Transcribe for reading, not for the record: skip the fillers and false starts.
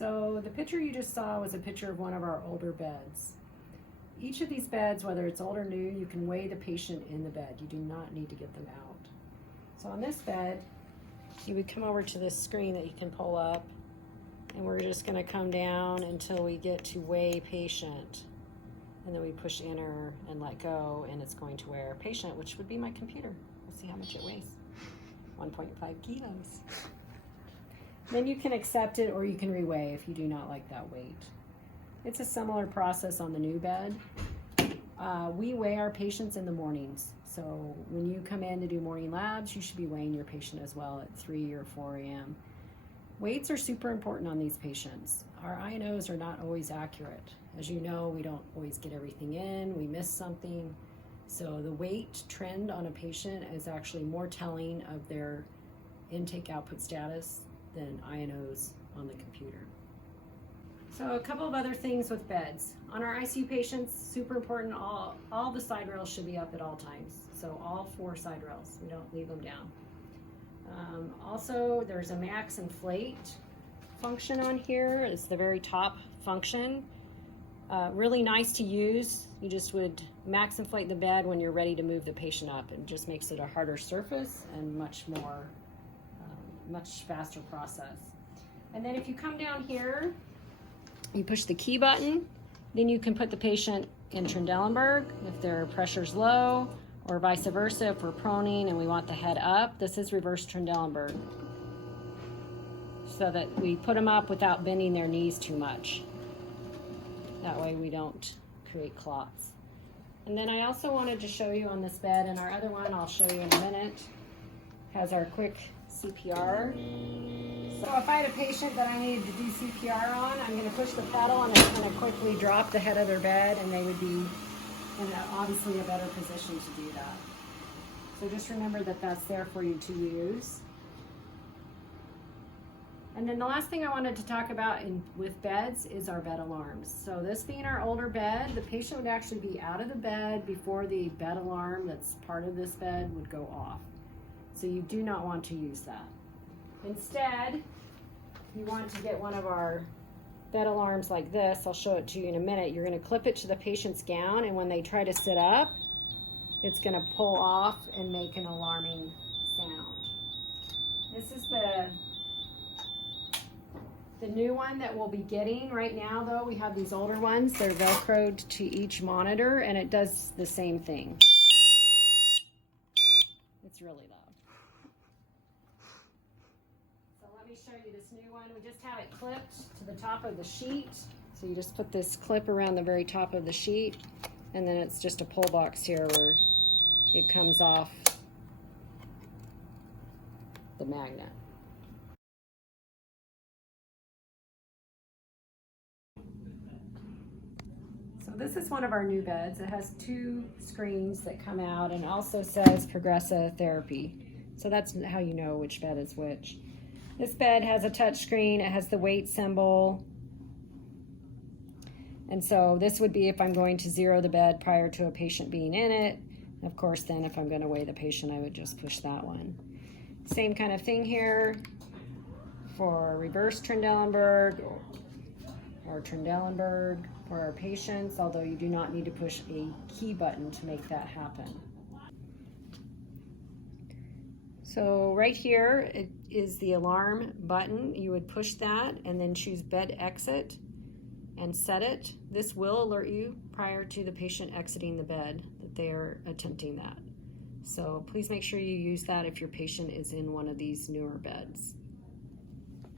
So the picture you just saw was a picture of one of our older beds. Each of these beds, whether it's old or new, you can weigh the patient in the bed. You do not need to get them out. So on this bed, you would come over to this screen that you can pull up, and we're just going to come down until we get to weigh patient. And then we push enter and let go, and it's going to weigh our patient, which would be my computer. We'll see how much it weighs. 1.5 kilos. Then you can accept it or you can reweigh if you do not like that weight. It's a similar process on the new bed. We weigh our patients in the mornings. So when you come in to do morning labs, you should be weighing your patient as well at 3 or 4 a.m. Weights are super important on these patients. Our INOs are not always accurate. As you know, we don't always get everything in, we miss something. So the weight trend on a patient is actually more telling of their intake-output status than INOs on the computer. So a couple of other things with beds. On our ICU patients, super important, all the side rails should be up at all times. So all 4 side rails, we don't leave them down. Also, there's a max inflate function on here. It's the very top function. Really nice to use. You just would max inflate the bed when you're ready to move the patient up. It just makes it a harder surface and much faster process. And then if you come down here, you push the key button, then you can put the patient in Trendelenburg if their pressure's low, or vice versa if we're proning and we want the head up. This is reverse Trendelenburg, so that we put them up without bending their knees too much. That way we don't create clots. And then I also wanted to show you on this bed, and our other one I'll show you in a minute, has our quick CPR. So if I had a patient that I needed to do CPR on, I'm going to push the pedal and it's going to quickly drop the head of their bed, and they would be in obviously a better position to do that. So just remember that that's there for you to use. And then the last thing I wanted to talk about with beds is our bed alarms. So this being our older bed, the patient would actually be out of the bed before the bed alarm that's part of this bed would go off. So you do not want to use that. Instead, you want to get one of our bed alarms like this. I'll show it to you in a minute. You're going to clip it to the patient's gown, and when they try to sit up, it's going to pull off and make an alarming sound. This is the new one that we'll be getting right now, though. We have these older ones. They're Velcroed to each monitor, and it does the same thing. It's really loud. So let me show you this new one. We just have it clipped to the top of the sheet. So you just put this clip around the very top of the sheet, and then it's just a pull box here where it comes off the magnet. So this is one of our new beds. It has 2 screens that come out, and also says Progressa Therapy. So that's how you know which bed is which. This bed has a touch screen. It has the weight symbol. And so this would be if I'm going to zero the bed prior to a patient being in it. Of course, then if I'm going to weigh the patient, I would just push that one. Same kind of thing here for reverse Trendelenburg or Trendelenburg for our patients, although you do not need to push a key button to make that happen. So right here it is the alarm button. You would push that and then choose bed exit and set it. This will alert you prior to the patient exiting the bed that they are attempting that. So please make sure you use that if your patient is in one of these newer beds.